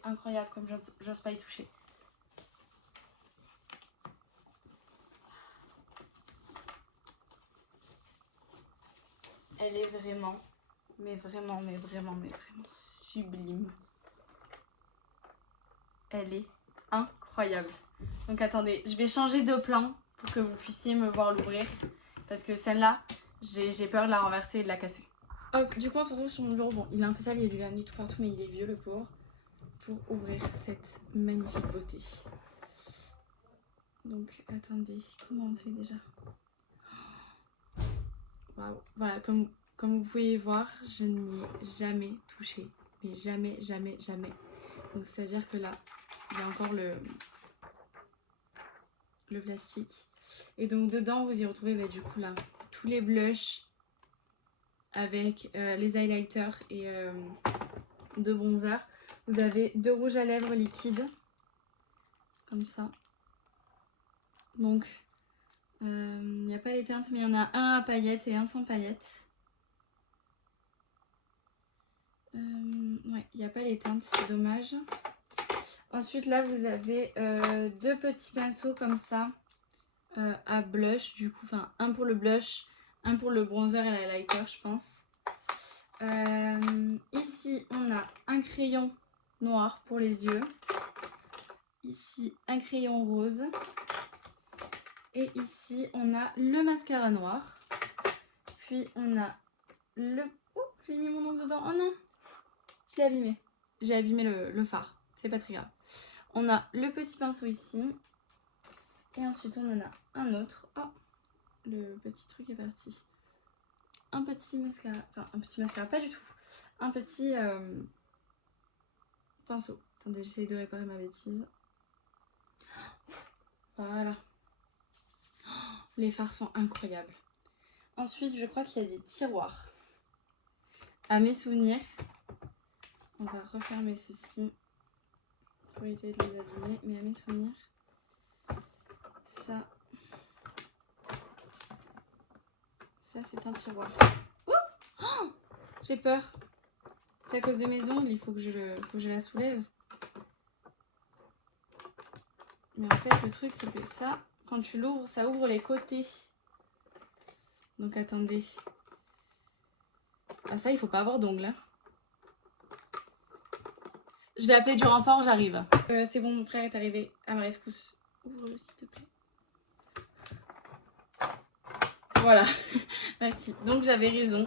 incroyable, comme j'ose pas y toucher. Elle est vraiment, mais vraiment sublime. Elle est incroyable. Donc attendez, je vais changer de plan pour que vous puissiez me voir l'ouvrir. Parce que celle-là, j'ai peur de la renverser et de la casser. Hop, du coup on se retrouve sur mon bureau. Bon, il est un peu sale, il y a du vernis tout partout, mais il est vieux le pauvre. Pour ouvrir cette magnifique beauté. Donc attendez, comment on fait déjà? Waouh. Voilà, comme vous pouvez voir, je n'y ai jamais touché. Mais jamais. Donc c'est-à-dire que là, il y a encore le plastique. Et donc dedans, vous y retrouvez du coup là tous les blushs avec les highlighters et de bronzer. Vous avez 2 rouges à lèvres liquides. Comme ça. Donc, il n'y a pas les teintes, mais il y en a un à paillettes et un sans paillettes. Ouais, il n'y a pas les teintes, c'est dommage. Ensuite, là, vous avez 2 petits pinceaux comme ça à blush, du coup, enfin, un pour le blush, un pour le bronzer et l'highlighter, je pense. Ici, on a un crayon noir pour les yeux. Ici, un crayon rose. Et ici, on a le mascara noir. Puis, on a le... Ouh, j'ai mis mon ongle dedans. Oh non, je l'ai abîmé. J'ai abîmé le fard. C'est pas très grave. On a le petit pinceau ici. Et ensuite, on en a un autre. Oh, le petit truc est parti. Un petit mascara. Enfin, un petit mascara, pas du tout. Un petit pinceau. Attendez, j'essaye de réparer ma bêtise. Voilà. Les fards sont incroyables. Ensuite, je crois qu'il y a des tiroirs. À mes souvenirs, on va refermer ceci pour éviter de les abîmer. Mais à mes souvenirs, ça c'est un tiroir. Oh, j'ai peur. C'est à cause de mes ongles, il faut que je la soulève. Mais en fait, le truc, c'est que ça, quand tu l'ouvres, ça ouvre les côtés. Donc attendez. Ah ça, il faut pas avoir d'ongles. Hein. Je vais appeler du renfort, j'arrive. C'est bon, mon frère est arrivé à ma rescousse. Ouvre-le s'il te plaît. Voilà, merci. Donc j'avais raison.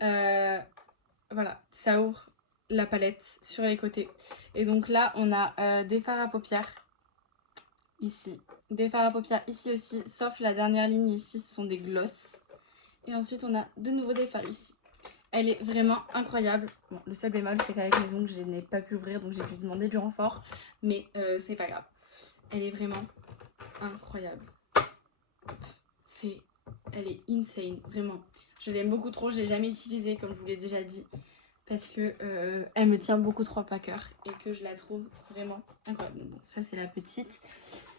Voilà, ça ouvre la palette sur les côtés. Et donc là, on a des fards à paupières ici. Des fards à paupières ici aussi, sauf la dernière ligne ici, ce sont des glosses. Et ensuite, on a de nouveau des fards ici. Elle est vraiment incroyable. Bon, le seul bémol, c'est qu'avec mes ongles, je n'ai pas pu ouvrir, donc j'ai dû demander du renfort. Mais c'est pas grave. Elle est vraiment incroyable. Elle est insane, vraiment. Je l'aime beaucoup trop, je l'ai jamais utilisée, comme je vous l'ai déjà dit. Parce que elle me tient beaucoup trop à cœur et que je la trouve vraiment incroyable. Bon, ça c'est la petite.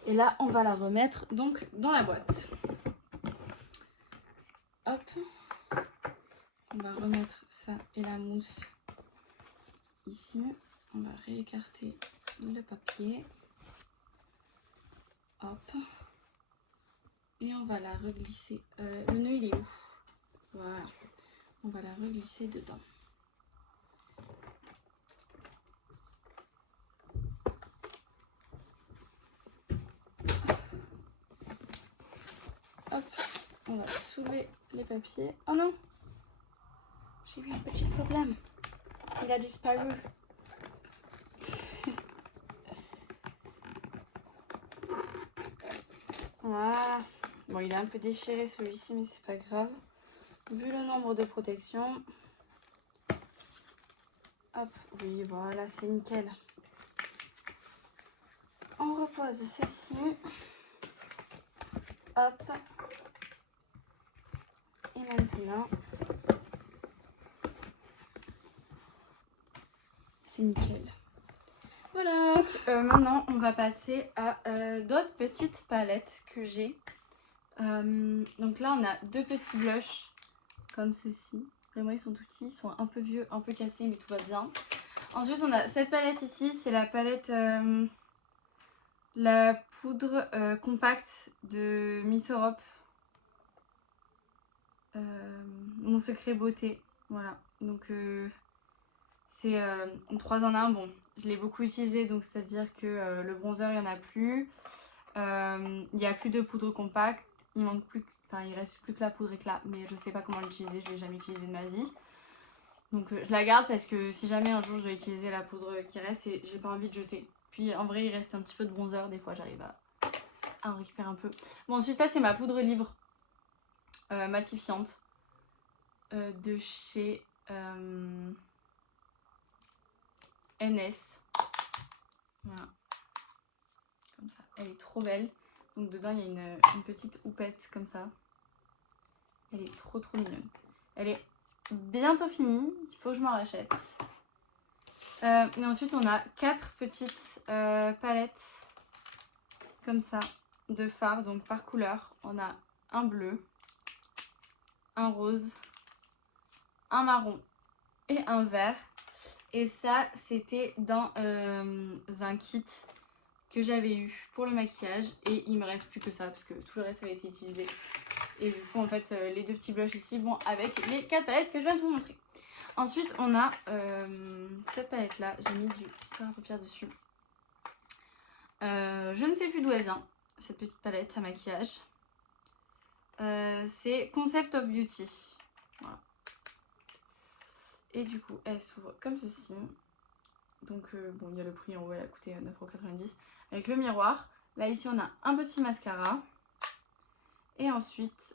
Et là, on va la remettre donc dans la boîte. Hop. On va remettre ça et la mousse ici. On va réécarter le papier. Hop. Et on va la reglisser. Le nœud, il est où? Voilà. On va la reglisser dedans. Hop. On va soulever les papiers. Oh non! J'ai eu un petit problème. Il a disparu. Voilà. Bon, il est un peu déchiré celui-ci, mais c'est pas grave. Vu le nombre de protections. Hop, oui, voilà, c'est nickel. On repose ceci. Hop. Et maintenant, c'est nickel. Voilà. Donc, maintenant, on va passer à d'autres petites palettes que j'ai. Donc là, on a deux petits blushs comme ceci. Vraiment, ils sont tout petits, ils sont un peu vieux, un peu cassés, mais tout va bien. Ensuite, on a cette palette ici, c'est la palette, la poudre compacte de Miss Europe. Mon secret beauté, voilà. Donc c'est 3 en 1. Bon, je l'ai beaucoup utilisé, donc c'est-à-dire que le bronzer, il n'y en a plus. Il n'y a plus de poudre compacte. Il manque plus, enfin, il reste plus que la poudre éclat, mais je sais pas comment l'utiliser, je l'ai jamais utilisé de ma vie. Donc je la garde parce que si jamais un jour je dois utiliser la poudre qui reste, et j'ai pas envie de jeter. Puis en vrai, il reste un petit peu de bronzer, des fois j'arrive à en récupérer un peu. Bon, ensuite, ça c'est ma poudre libre matifiante de chez NS. Voilà, comme ça. Elle est trop belle. Donc dedans il y a une petite houppette comme ça. Elle est trop mignonne. Elle est bientôt finie, il faut que je m'en rachète. Et ensuite on a 4 petites palettes comme ça de fards, donc par couleur. On a un bleu, un rose, un marron et un vert. Et ça c'était dans un kit que j'avais eu pour le maquillage, et il me reste plus que ça parce que tout le reste avait été utilisé. Et du coup en fait les deux petits blushs ici vont avec les 4 palettes que je viens de vous montrer. Ensuite on a cette palette là, j'ai mis du fard à paupières dessus. Je ne sais plus d'où elle vient, cette petite palette à maquillage. C'est Concept of Beauty. Voilà. Et du coup elle s'ouvre comme ceci. Donc bon, il y a le prix en haut, elle a coûté 9,90 €. Avec le miroir. Là ici on a un petit mascara. Et ensuite,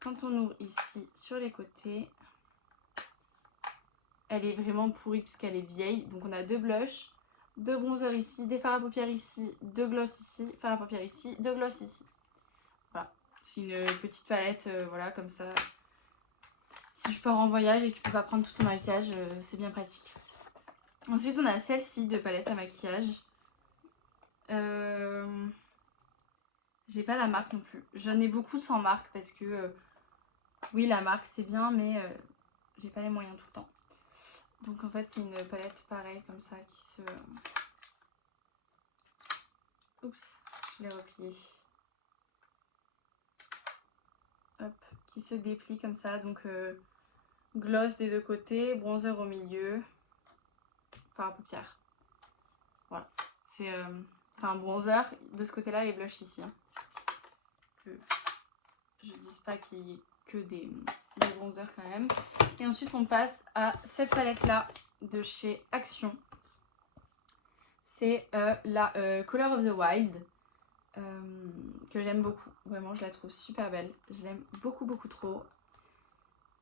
quand on ouvre ici sur les côtés, elle est vraiment pourrie puisqu'elle est vieille. Donc on a 2 blushs, 2 bronzers ici, des fards à paupières ici, 2 gloss ici, fards à paupières ici, 2 gloss ici. Voilà, c'est une petite palette, voilà, comme ça. Si je pars en voyage et que tu peux pas prendre tout ton maquillage, c'est bien pratique. Ensuite, on a celle-ci de palette à maquillage. J'ai pas la marque non plus. J'en ai beaucoup sans marque parce que oui, la marque c'est bien, mais j'ai pas les moyens tout le temps. Donc en fait c'est une palette pareille comme ça qui se... Oups, je l'ai repliée. Hop, qui se déplie comme ça. Donc gloss des deux côtés, bronzer au milieu, fard à paupières. Voilà, c'est bronzer de ce côté-là et blush ici. Hein. Que je ne dise pas qu'il y ait que des bronzers quand même. Et ensuite on passe à cette palette-là de chez Action. C'est la Color of the Wild. Que j'aime beaucoup, vraiment je la trouve super belle, je l'aime beaucoup trop.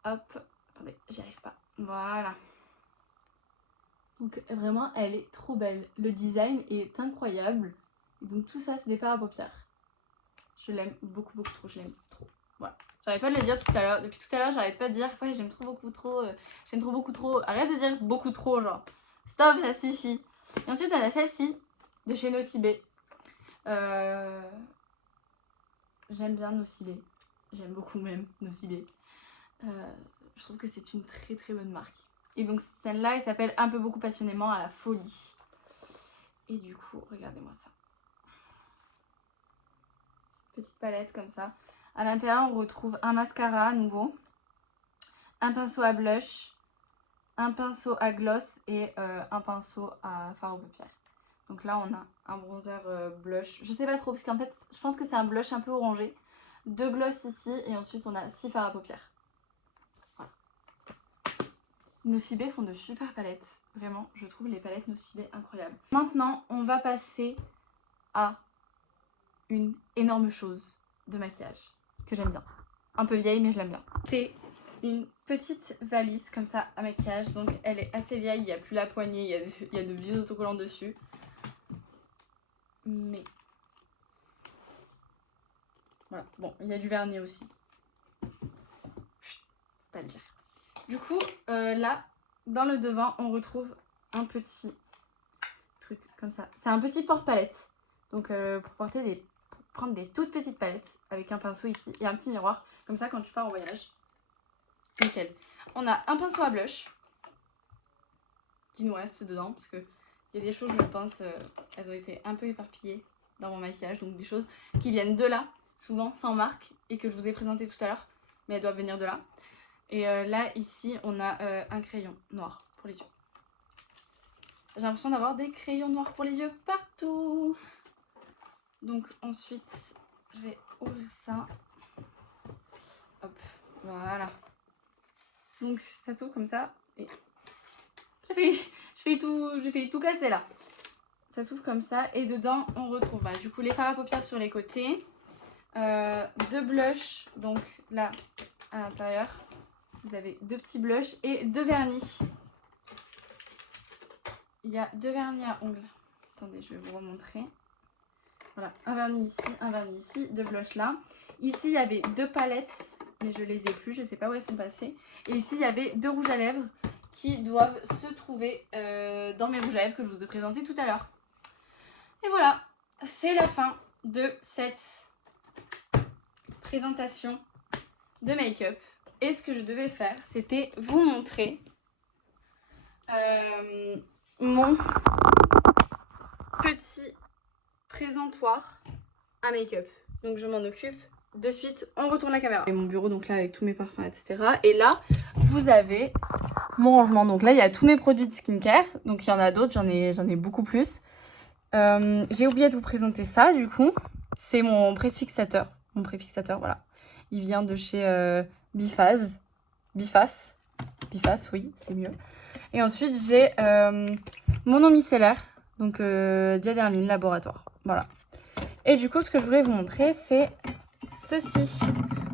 Hop, attendez, j'y arrive pas, voilà. Donc vraiment elle est trop belle, le design est incroyable. Et donc tout ça c'est des fards à paupières. Je l'aime beaucoup trop, je l'aime trop. Voilà, j'arrête pas de le dire tout à l'heure, depuis tout à l'heure j'arrête pas de dire ouais, j'aime trop beaucoup trop, arrête de dire beaucoup trop genre. Stop, ça suffit. Et ensuite on a celle-ci de chez Nocibé. J'aime bien Nocibé, j'aime beaucoup même Nocibé. Je trouve que c'est une très bonne marque. Et donc celle-là elle s'appelle Un peu beaucoup passionnément à la folie. Et du coup regardez-moi ça. Petite palette comme ça. À l'intérieur on retrouve un mascara à nouveau, un pinceau à blush, un pinceau à gloss et un pinceau à fard aux paupières. Donc là on a un bronzer blush, je sais pas trop parce qu'en fait je pense que c'est un blush un peu orangé. 2 gloss ici et ensuite on a 6 fards à paupières. Voilà. Nocibé font de super palettes, vraiment je trouve les palettes Nocibé incroyables. Maintenant on va passer à une énorme chose de maquillage que j'aime bien. Un peu vieille mais je l'aime bien. C'est une petite valise comme ça à maquillage, donc elle est assez vieille, il n'y a plus la poignée, il y a de vieux autocollants dessus. Mais voilà, bon, il y a du vernis aussi. Chut, faut pas le dire. Du coup, là, dans le devant, on retrouve un petit truc comme ça. C'est un petit porte-palette. Donc, pour prendre des toutes petites palettes avec un pinceau ici et un petit miroir. Comme ça, quand tu pars en voyage, nickel. On a un pinceau à blush qui nous reste dedans parce que il y a des choses, je pense, elles ont été un peu éparpillées dans mon maquillage. Donc des choses qui viennent de là, souvent sans marque, et que je vous ai présenté tout à l'heure. Mais elles doivent venir de là. Et là, ici, on a un crayon noir pour les yeux. J'ai l'impression d'avoir des crayons noirs pour les yeux partout. Donc ensuite, je vais ouvrir ça. Hop, voilà. Donc ça s'ouvre comme ça. Et j'ai failli tout casser là. Ça s'ouvre comme ça et dedans on retrouve du coup les fards à paupières sur les côtés, 2 blushs, donc là à l'intérieur vous avez 2 petits blushs et 2 vernis. Il y a 2 vernis à ongles. Attendez, je vais vous remontrer. Voilà, un vernis ici, 2 blushs là. Ici il y avait 2 palettes mais je les ai plus, je sais pas où elles sont passées. Et ici il y avait 2 rouges à lèvres qui doivent se trouver dans mes rouges à lèvres que je vous ai présenté tout à l'heure. Et voilà, c'est la fin de cette présentation de make-up. Et ce que je devais faire, c'était vous montrer mon petit présentoir à make-up. Donc je m'en occupe de suite, on retourne la caméra. Et mon bureau, donc là avec tous mes parfums, etc. Et là, vous avez mon rangement. Donc là, il y a tous mes produits de skincare. Donc il y en a d'autres, j'en ai beaucoup plus. J'ai oublié de vous présenter ça du coup. C'est mon presse-fixateur. Mon pré-fixateur, voilà. Il vient de chez Bifaz. Bifas, oui, c'est mieux. Et ensuite, j'ai mon eau micellaire. Donc Diadermine Laboratoire. Voilà. Et du coup, ce que je voulais vous montrer, c'est ceci.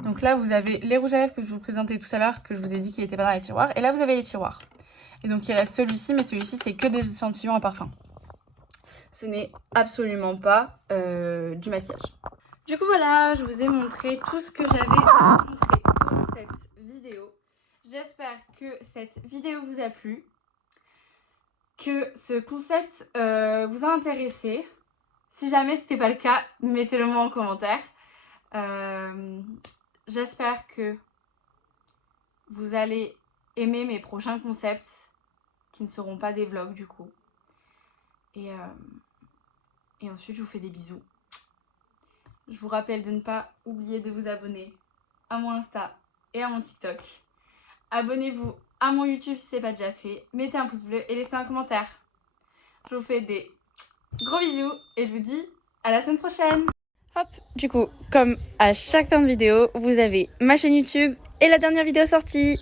Donc là, vous avez les rouges à lèvres que je vous présentais tout à l'heure, que je vous ai dit qu'il n'était pas dans les tiroirs. Et là, vous avez les tiroirs. Et donc, il reste celui-ci, mais celui-ci, c'est que des échantillons à parfum. Ce n'est absolument pas du maquillage. Du coup, voilà, je vous ai montré tout ce que j'avais à vous montrer pour cette vidéo. J'espère que cette vidéo vous a plu, que ce concept vous a intéressé. Si jamais ce n'était pas le cas, mettez-le moi en commentaire. J'espère que vous allez aimer mes prochains concepts qui ne seront pas des vlogs du coup. Et ensuite, je vous fais des bisous. Je vous rappelle de ne pas oublier de vous abonner à mon Insta et à mon TikTok. abonnez-vous à mon YouTube si ce n'est pas déjà fait, mettez un pouce bleu et laissez un commentaire. Je vous fais des gros bisous et je vous dis à la semaine prochaine. Hop, du coup, comme à chaque fin de vidéo, vous avez ma chaîne YouTube et la dernière vidéo sortie.